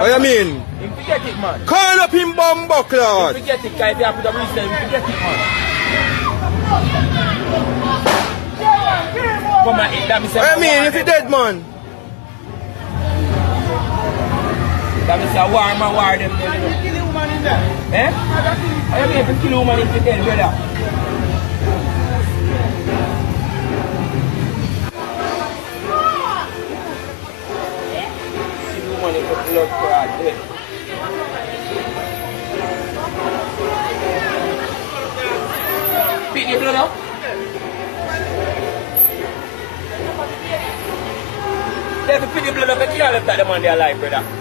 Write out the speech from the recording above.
What you mean? Him forget it, man. Call up him bumbo clot. Him forget it, guys. If you have to reset, him forget it, man. Come on, that means What you mean if he dead, man? That means a war, man, war them. Kill the woman in there. Eh? What you mean if you kill a woman if you dead, brother? Money for blood clot, eh? Pick the blood up. Let me pick the blood up and can't left that the man there alive, brother.